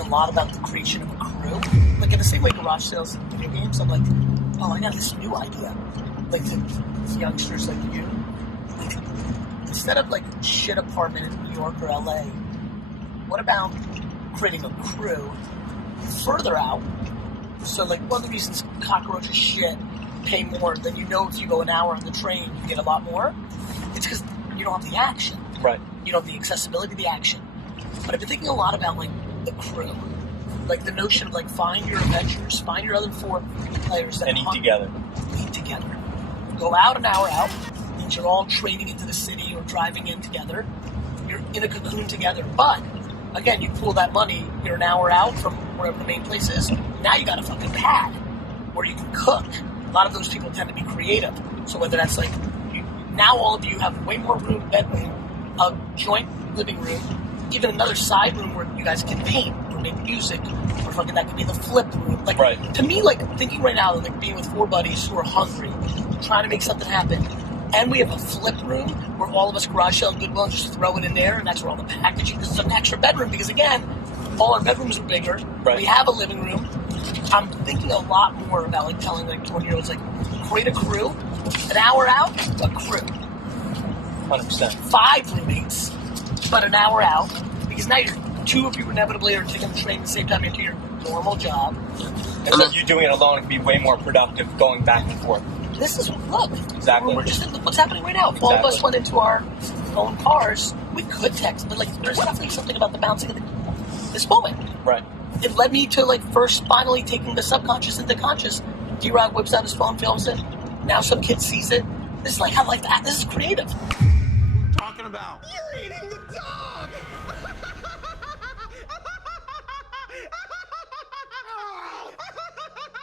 a lot about the creation of a crew. Like in the same way garage sales and video games, I'm like, oh, I got this new idea. Like the youngsters like you, like instead of like shit apartment in New York or LA, what about creating a crew further out? So like one of the reasons cockroaches shit pay more than if you go an hour on the train, you get a lot more. It's because you don't have the action. Right. You don't have the accessibility of the action. But I've been thinking a lot about like the crew. Like the notion of like find your Avengers, find your other 4 players that and eat together. Eat together. Go out an hour out, means you're all trading into the city or driving in together. You're in a cocoon together. But again, you pull that money, you're an hour out from wherever the main place is. Now you got a fucking pad where you can cook. A lot of those people tend to be creative. So whether that's like, now all of you have way more room, bedroom, a joint living room, even another side room where you guys can paint or make music, or fucking that could be the flip room. Like, right. To me, like, thinking right now, like being with 4 buddies who are hungry, trying to make something happen, and we have a flip room where all of us garage sale Goodwill and just throw it in there, and that's where all the packaging, this is an extra bedroom, because again, all our bedrooms are bigger. Right. We have a living room. I'm thinking a lot more about like telling like 20-year-olds like create a crew, an hour out, a crew. 100%. 5 roommates, but an hour out, because now you're 2 of you inevitably are taking the train at the same time into your normal job. And so you doing it alone can be way more productive going back and forth. This is look. Exactly. We're just what's happening right now. If all of us went into our own cars, we could text, but like there's definitely something about the bouncing of this moment. Right. It led me to like first finally taking the subconscious into conscious. D-Rock whips out his phone, films it. Now some kid sees it. This is like how like that. This is creative. Talking about you're eating the dog.